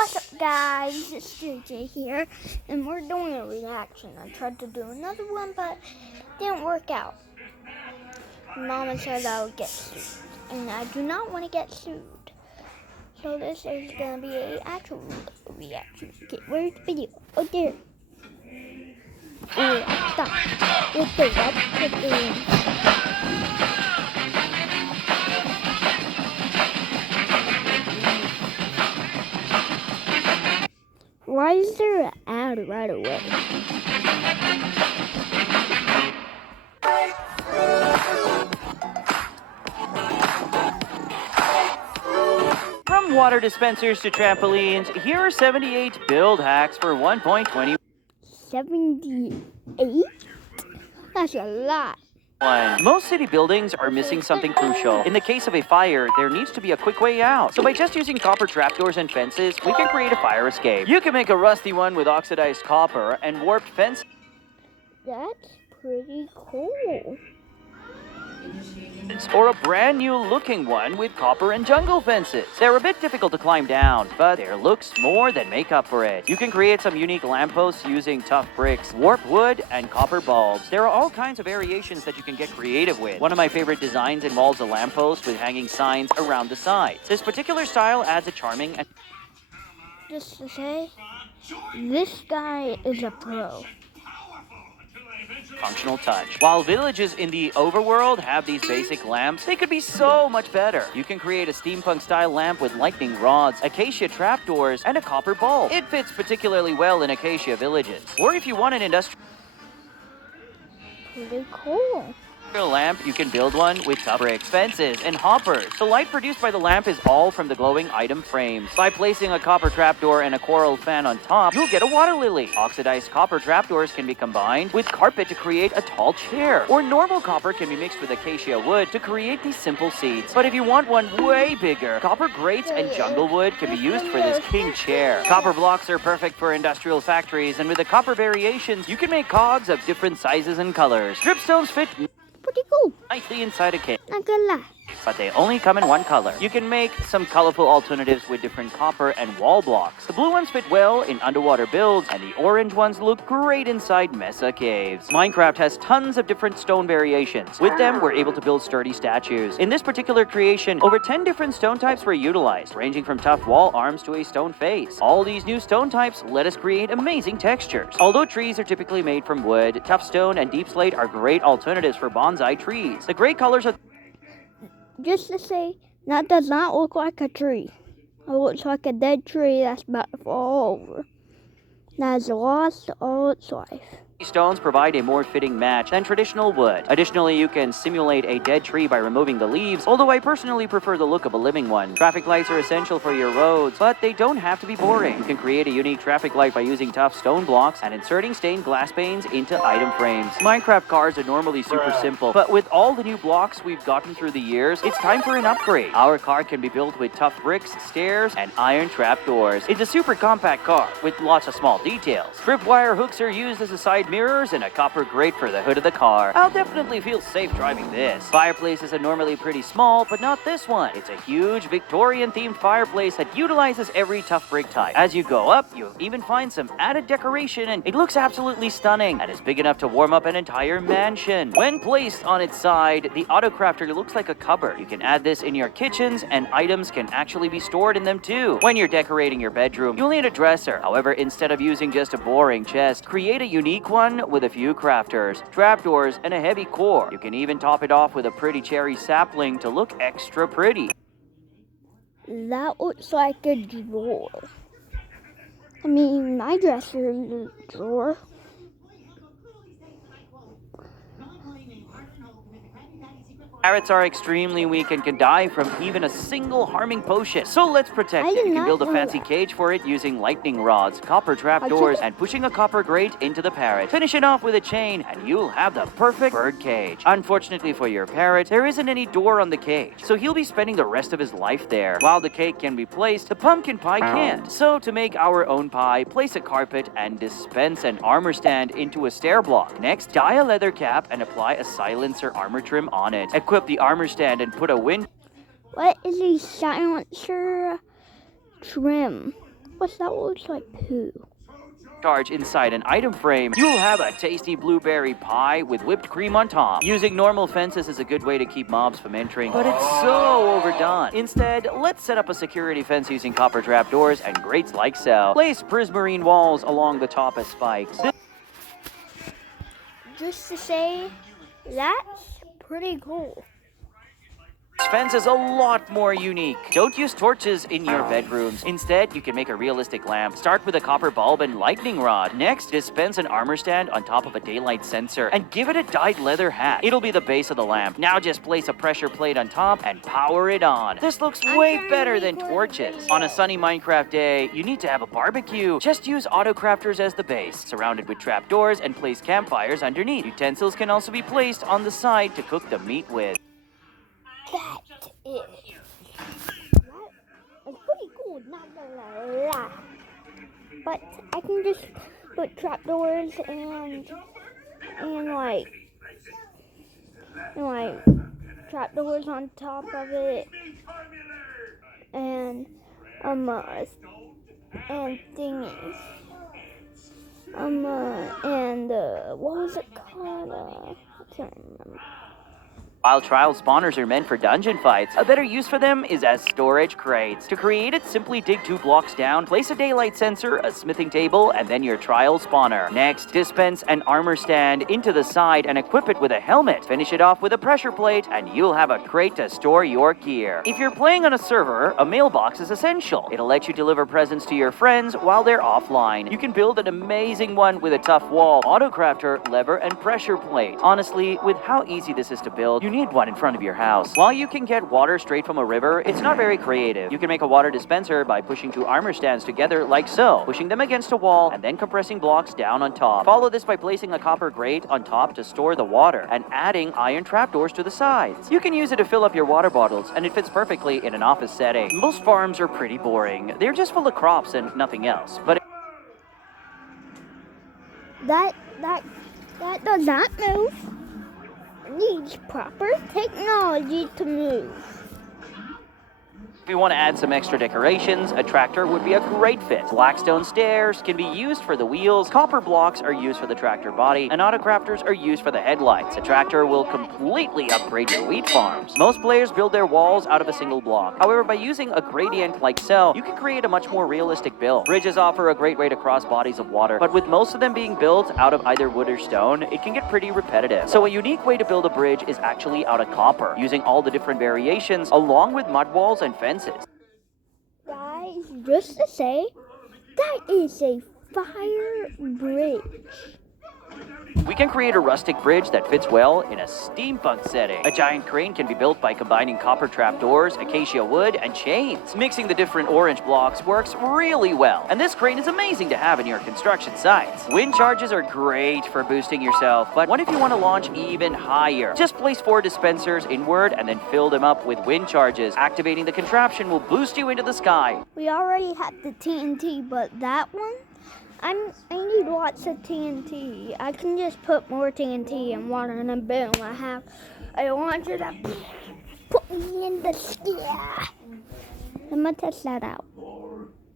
What's up, guys? It's JJ here, and we're doing a reaction. I tried to do another one, but it didn't work out. Mama said I would get sued, and I do not want to get sued. So this is going to be an actual reaction. Okay, where's the video? Oh, there. Stop. With the Why is there an ad right away? From water dispensers to trampolines, here are 78 build hacks for 1.21. 78? That's a lot. Most city buildings are missing something crucial. In the case of a fire, there needs to be a quick way out. So by just using copper trapdoors and fences, we can create a fire escape. You can make a rusty one with oxidized copper and warped fence. That's pretty cool. Or a brand new looking one with copper and jungle fences. They're a bit difficult to climb down, but their looks more than make up for it. You can create some unique lampposts using tough bricks, warped wood, and copper bulbs. There are all kinds of variations that you can get creative with. One of my favorite designs involves a lamppost with hanging signs around the sides. This particular style adds a charming and Just to say, this guy is a pro. functional touch. While villages in the overworld have these basic lamps, they could be so much better. You can create a steampunk-style lamp with lightning rods, acacia trapdoors, and a copper bulb. It fits particularly well in acacia villages. Or if you want an industrial Pretty cool. lamp, you can build one with tough bricks, fences, and hoppers. The light produced by the lamp is all from the glowing item frames. By placing a copper trapdoor and a coral fan on top, you'll get a water lily. Oxidized copper trapdoors can be combined with carpet to create a tall chair. Or normal copper can be mixed with acacia wood to create these simple seats. But if you want one way bigger, copper grates and jungle wood can be used for this king chair. Copper blocks are perfect for industrial factories, and with the copper variations, you can make cogs of different sizes and colors. Dripstones fit Pretty cool. nicely inside a cake, Not gonna lie. but they only come in one color. You can make some colorful alternatives with different copper and wall blocks. The blue ones fit well in underwater builds, and the orange ones look great inside Mesa caves. Minecraft has tons of different stone variations. With them, we're able to build sturdy statues. In this particular creation, over 10 different stone types were utilized, ranging from tough wall arms to a stone face. All these new stone types let us create amazing textures. Although trees are typically made from wood, tough stone and deep slate are great alternatives for bonsai trees. The great colors of Just to say, that does not look like a tree. It looks like a dead tree that's about to fall over. That has lost all its life. these stones provide a more fitting match than traditional wood. Additionally, you can simulate a dead tree by removing the leaves, although I personally prefer the look of a living one. Traffic lights are essential for your roads, but they don't have to be boring. You can create a unique traffic light by using tough stone blocks and inserting stained glass panes into item frames. Minecraft cars are normally super simple, but with all the new blocks we've gotten through the years, it's time for an upgrade. Our car can be built with tough bricks, stairs, and iron trapdoors. It's a super compact car with lots of small details. Tripwire hooks are used as a side mirrors and a copper grate for the hood of the car. I'll definitely feel safe driving this. Fireplaces are normally pretty small, but not this one. It's a huge Victorian-themed fireplace that utilizes every tough brick type. As you go up, you'll even find some added decoration, and it looks absolutely stunning and is big enough to warm up an entire mansion. When placed on its side, the Autocrafter looks like a cupboard. You can add this in your kitchens, and items can actually be stored in them too. When you're decorating your bedroom, you'll need a dresser. However, instead of using just a boring chest, create a unique one with a few crafters, trapdoors, and a heavy core. You can even top it off with a pretty cherry sapling to look extra pretty. That looks like a drawer. I mean, my dresser is a drawer. Parrots are extremely weak and can die from even a single harming potion. So let's protect I it. did You can not build a know fancy that. cage for it using lightning rods, copper trapdoors, and pushing a copper grate into the parrot. Finish it off with a chain, and you'll have the perfect bird cage. Unfortunately for your parrot, there isn't any door on the cage, so he'll be spending the rest of his life there. While the cake can be placed, the pumpkin pie can't. So to make our own pie, place a carpet and dispense an armor stand into a stair block. Next, dye a leather cap and apply a silencer armor trim on it. Equip the armor stand and put a wind What is a silencer trim? What's that? Looks like poo. Charge inside an item frame, you'll have a tasty blueberry pie with whipped cream on top. Using normal fences is a good way to keep mobs from entering, but it's so overdone. Instead, let's set up a security fence using copper trapdoors and grates like so. Place prismarine walls along the top as spikes. Just to say, that's pretty cool. This fence is a lot more unique. Don't use torches in your bedrooms. Instead, you can make a realistic lamp. Start with a copper bulb and lightning rod. Next, dispense an armor stand on top of a daylight sensor and give it a dyed leather hat. It'll be the base of the lamp. Now just place a pressure plate on top and power it on. This looks way better than torches. On a sunny Minecraft day, you need to have a barbecue. Just use auto crafters as the base, surrounded with trapdoors, and place campfires underneath. Utensils can also be placed on the side to cook the meat with. That is pretty cool, not gonna lie. But I can just put trapdoors and trapdoors on top of it, and thingies. What was it called? I can't remember. While trial spawners are meant for dungeon fights, a better use for them is as storage crates. To create it, simply dig 2 blocks down, place a daylight sensor, a smithing table, and then your trial spawner. Next, dispense an armor stand into the side and equip it with a helmet. Finish it off with a pressure plate, and you'll have a crate to store your gear. If you're playing on a server, a mailbox is essential. It'll let you deliver presents to your friends while they're offline. You can build an amazing one with a tough wall, autocrafter, lever, and pressure plate. Honestly, with how easy this is to build, you need one in front of your house. While you can get water straight from a river, it's not very creative. You can make a water dispenser by pushing 2 armor stands together like so, pushing them against a wall, and then compressing blocks down on top. Follow this by placing a copper grate on top to store the water, and adding iron trapdoors to the sides. You can use it to fill up your water bottles, and it fits perfectly in an office setting. Most farms are pretty boring. They're just full of crops and nothing else. But That does not move. Needs proper technology to move. if you want to add some extra decorations, a tractor would be a great fit. Blackstone stairs can be used for the wheels, copper blocks are used for the tractor body, and autocrafters are used for the headlights. A tractor will completely upgrade your wheat farms. Most players build their walls out of a single block. However, by using a gradient like so, you can create a much more realistic build. Bridges offer a great way to cross bodies of water, but with most of them being built out of either wood or stone, it can get pretty repetitive. So a unique way to build a bridge is actually out of copper, using all the different variations along with mud walls and fences. Guys, just to say, that is a fire bridge. We can create a rustic bridge that fits well in a steampunk setting. A giant crane can be built by combining copper trapdoors, acacia wood, and chains. Mixing the different orange blocks works really well, and this crane is amazing to have in your construction sites. Wind charges are great for boosting yourself, but what if you want to launch even higher? Just place 4 dispensers inward and then fill them up with wind charges. Activating the contraption will boost you into the sky. We already had the TNT, but that one, I need lots of TNT. I can just put more TNT in water and then boom, I want you to put me in the sky. I'm gonna test that out.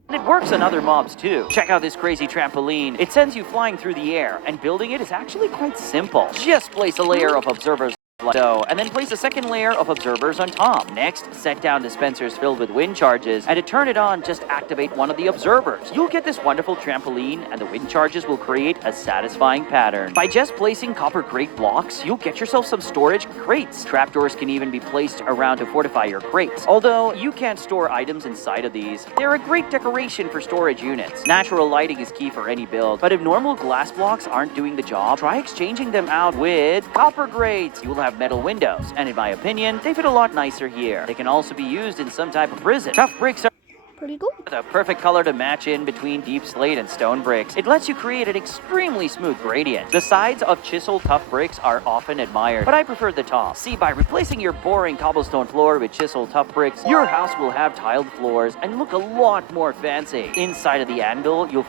And it works on other mobs too. Check out this crazy trampoline. It sends you flying through the air, and building it is actually quite simple. Just place a layer of observers like so, and then place a second layer of observers on top. Next, set down dispensers filled with wind charges, and to turn it on, just activate one of the observers. You'll get this wonderful trampoline, and the wind charges will create a satisfying pattern. By just placing copper grate blocks, you'll get yourself some storage crates. Trapdoors can even be placed around to fortify your crates. Although you can't store items inside of these, they're a great decoration for storage units. Natural lighting is key for any build, but if normal glass blocks aren't doing the job, try exchanging them out with copper grates. You will have metal windows, and in my opinion, they fit a lot nicer here. They can also be used in some type of prison. Tough bricks are Pretty cool. the perfect color to match in between deep slate and stone bricks. It lets you create an extremely smooth gradient. The sides of chiseled tough bricks are often admired, but I prefer the top. See, by replacing your boring cobblestone floor with chiseled tough bricks, your house will have tiled floors and look a lot more fancy. Inside of the anvil, you'll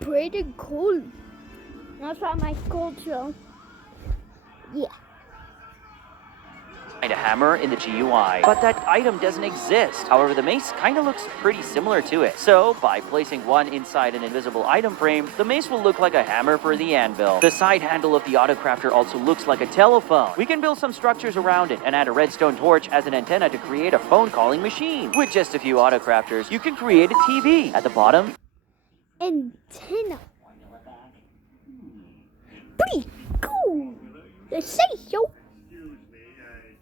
Pretty cool. That's what my gold show. Yeah. a hammer in the GUI, but that item doesn't exist. However, the mace kind of looks pretty similar to it. So, by placing one inside an invisible item frame, the mace will look like a hammer for the anvil. The side handle of the Autocrafter also looks like a telephone. We can build some structures around it and add a redstone torch as an antenna to create a phone calling machine. With just a few Autocrafters, you can create a TV. At the bottom, antenna. Pretty cool. Let's say so.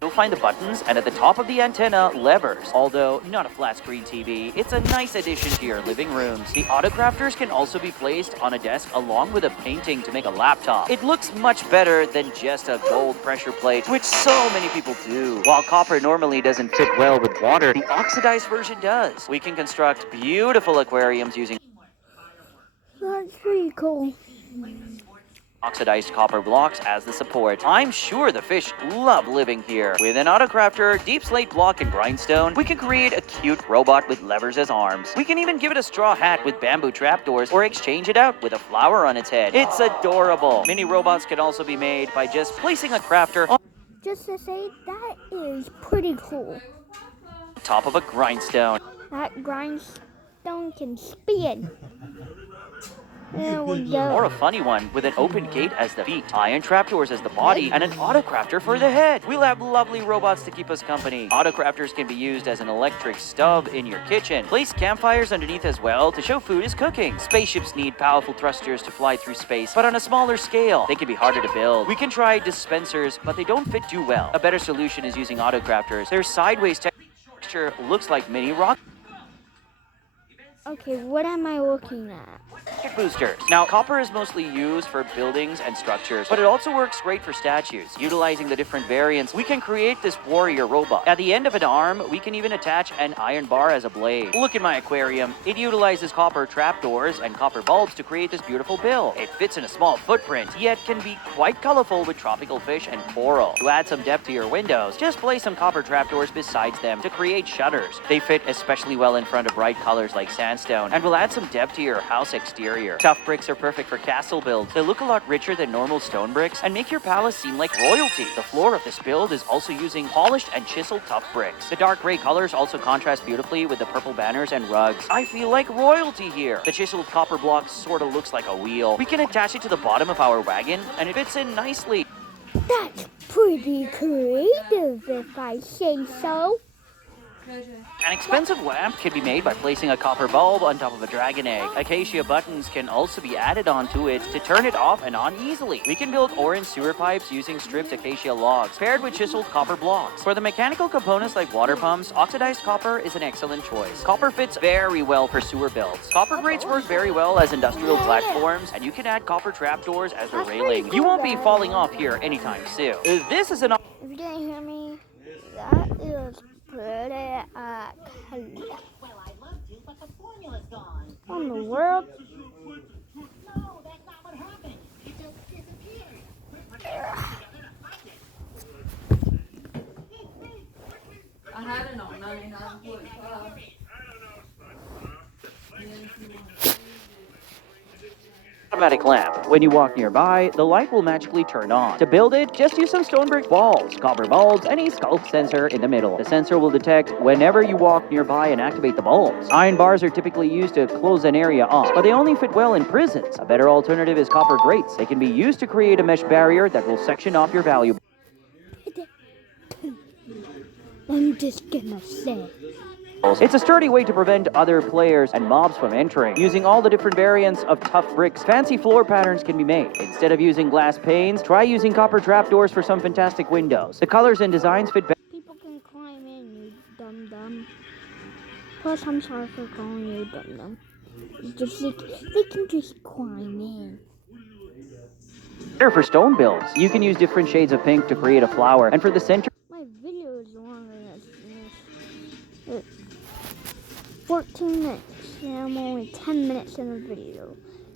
you'll find the buttons, and at the top of the antenna, levers. Although not a flat screen TV, it's a nice addition to your living rooms. The Autocrafters can also be placed on a desk along with a painting to make a laptop. It looks much better than just a gold pressure plate, which so many people do. While copper normally doesn't fit well with water, the oxidized version does. We can construct beautiful aquariums using That's pretty cool. oxidized copper blocks as the support. I'm sure the fish love living here. With an Autocrafter, deep slate block, and grindstone, we can create a cute robot with levers as arms. We can even give it a straw hat with bamboo trapdoors or exchange it out with a flower on its head. It's adorable. Mini robots can also be made by just placing a crafter on Just to say, that is pretty cool. top of a grindstone. That grindstone can spin. There we Or go. a funny one with an open gate as the feet, iron trapdoors as the body, and an Autocrafter for the head. We'll have lovely robots to keep us company. Autocrafters can be used as an electric stove in your kitchen. Place campfires underneath as well to show food is cooking. Spaceships need powerful thrusters to fly through space, but on a smaller scale. They can be harder to build. We can try dispensers, but they don't fit too well. A better solution is using Autocrafters. Their sideways texture looks like mini rocket Okay, what am I looking at? boosters. Now, copper is mostly used for buildings and structures, but it also works great for statues. Utilizing the different variants, we can create this warrior robot. At the end of an arm, we can even attach an iron bar as a blade. Look at my aquarium. It utilizes copper trapdoors and copper bulbs to create this beautiful bill. It fits in a small footprint, yet can be quite colorful with tropical fish and coral. To add some depth to your windows, just place some copper trapdoors besides them to create shutters. They fit especially well in front of bright colors like sandstone, and will add some depth to your house exterior. Tough bricks are perfect for castle builds. They look a lot richer than normal stone bricks and make your palace seem like royalty. The floor of this build is also using polished and chiseled tough bricks. The dark gray colors also contrast beautifully with the purple banners and rugs. I feel like royalty here. The chiseled copper block sort of looks like a wheel. We can attach it to the bottom of our wagon, and it fits in nicely. That's pretty creative, if I say so. An expensive lamp can be made by placing a copper bulb on top of a dragon egg. Acacia buttons can also be added onto it to turn it off and on easily. We can build orange sewer pipes using stripped acacia logs, paired with chiseled copper blocks. For the mechanical components like water pumps, oxidized copper is an excellent choice. Copper fits very well for sewer builds. Copper grates work very well as industrial platforms, and you can add copper trapdoors as the railing. You won't be falling off here anytime soon. This is an If you didn't hear me, that is pretty clear. Well, I'd love to, but the formula's gone. What in the world? No, that's not what happened. It just disappeared. I had it on 99.5. automatic lamp. When you walk nearby, the light will magically turn on. To build it, just use some stone brick balls, copper bulbs, and a sculpt sensor in the middle. The sensor will detect whenever you walk nearby and activate the bulbs. Iron bars are typically used to close an area off, but they only fit well in prisons. A better alternative is copper grates. They can be used to create a mesh barrier that will section off your valuables. I'm just gonna say. It's a sturdy way to prevent other players and mobs from entering. Using all the different variants of tough bricks, fancy floor patterns can be made. Instead of using glass panes, try using copper trapdoors for some fantastic windows. The colors and designs fit better. People can climb in, you dum-dum. Plus, I'm sorry for calling you dum-dum. It's just they can just climb in. Better for stone builds. You can use different shades of pink to create a flower, and for the center, My video is longer than this. 14 minutes, and I'm only 10 minutes in the video.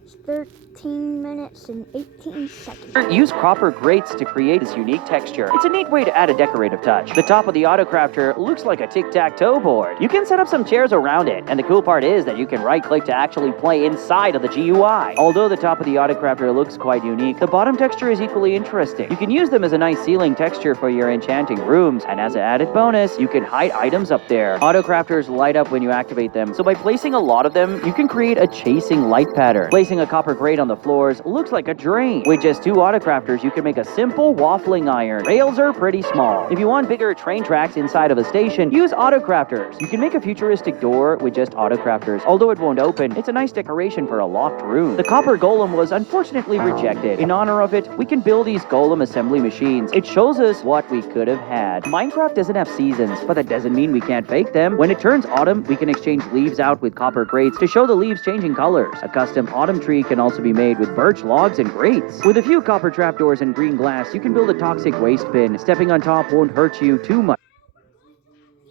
It's 13 minutes and 18 seconds. Use copper grates to create this unique texture. It's a neat way to add a decorative touch. The top of the Autocrafter looks like a tic-tac-toe board. You can set up some chairs around it, and the cool part is that you can right-click to actually play inside of the GUI. Although the top of the Autocrafter looks quite unique, the bottom texture is equally interesting. You can use them as a nice ceiling texture for your enchanting rooms, and as an added bonus, you can hide items up there. Autocrafters light up when you activate them, so by placing a lot of them, you can create a chasing light pattern. Placing a copper grate on the floors looks like a drain. With just 2 Autocrafters, you can make a simple waffling iron. Rails are pretty small. If you want bigger train tracks inside of a station, use Autocrafters. You can make a futuristic door with just Autocrafters. Although it won't open, it's a nice decoration for a locked room. The copper golem was unfortunately rejected. In honor of it, we can build these golem assembly machines. It shows us what we could have had. Minecraft doesn't have seasons, but that doesn't mean we can't fake them. When it turns autumn, we can exchange leaves out with copper grates to show the leaves changing colors. A custom autumn tree can also be made with birch logs and grates. With a few copper trapdoors and green glass, you can build a toxic waste bin. Stepping on top won't hurt you too much,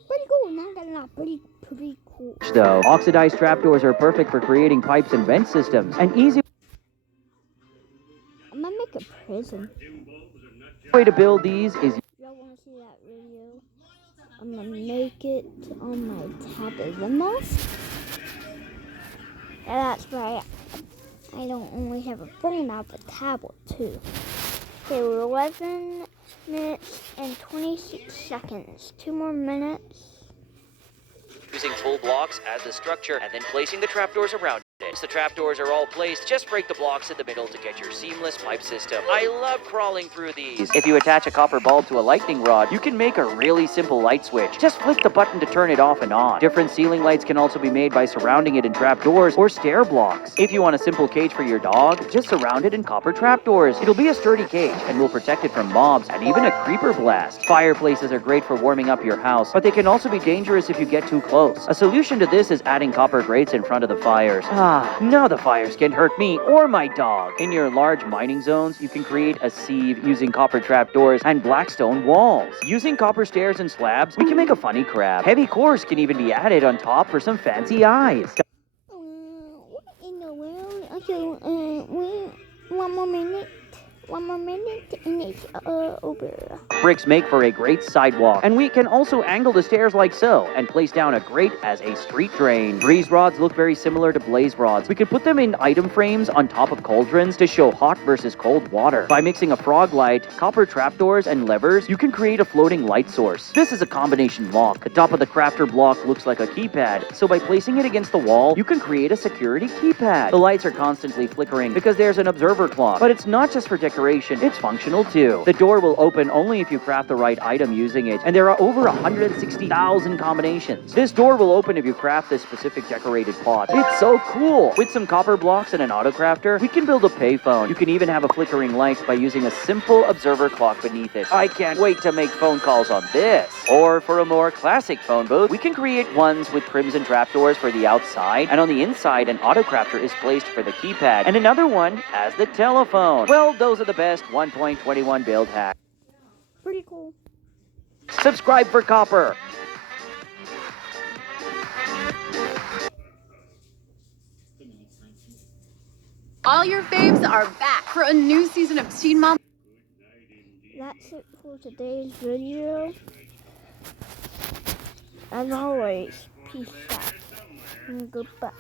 Pretty cool. Not gonna lie, pretty cool. though. Oxidized trapdoors are perfect for creating pipes and vent systems. An easy I'm gonna make a prison. way to build these is Y'all wanna see that video? I'm gonna make it on my tablet the most. And that's right. I don't only have a phone, I have a tablet too. Okay, we're 11 minutes and 26 seconds. 2 more minutes. using full blocks as the structure and then placing the trapdoors around it. Once the trapdoors are all placed, just break the blocks in the middle to get your seamless pipe system. I love crawling through these. If you attach a copper bulb to a lightning rod, you can make a really simple light switch. Just flick the button to turn it off and on. Different ceiling lights can also be made by surrounding it in trapdoors or stair blocks. If you want a simple cage for your dog, just surround it in copper trapdoors. It'll be a sturdy cage and will protect it from mobs and even a creeper blast. Fireplaces are great for warming up your house, but they can also be dangerous if you get too close. A solution to this is adding copper grates in front of the fires. Now the fires can hurt me or my dog. In your large mining zones, you can create a sieve using copper trapdoors and blackstone walls. Using copper stairs and slabs, we can make a funny crab. Heavy cores can even be added on top for some fancy eyes. What in the world? Okay, wait, one more minute and it's over. Bricks make for a great sidewalk, and we can also angle the stairs like so and place down a grate as a street drain. Grease rods look very similar to blaze rods. We could put them in item frames on top of cauldrons to show hot versus cold water. By mixing a frog light, copper trapdoors, and levers, you can create a floating light source. This is a combination lock. The top of the crafter block looks like a keypad, so by placing it against the wall, you can create a security keypad. The lights are constantly flickering because there's an observer clock, but it's not just for decoration, it's functional too. The door will open only if you craft the right item using it, and there are over 160,000 combinations. This door will open if you craft this specific decorated pot. It's so cool! With some copper blocks and an autocrafter, we can build a payphone. You can even have a flickering light by using a simple observer clock beneath it. I can't wait to make phone calls on this. Or for a more classic phone booth, we can create ones with crimson trapdoors for the outside, and on the inside, an autocrafter is placed for the keypad, and another one as the telephone. Well, those are the best 1.21 build hacks. Pretty cool. Subscribe for copper. All your faves are back for a new season of Teen Mom. That's it for today's video. As always, peace out and goodbye.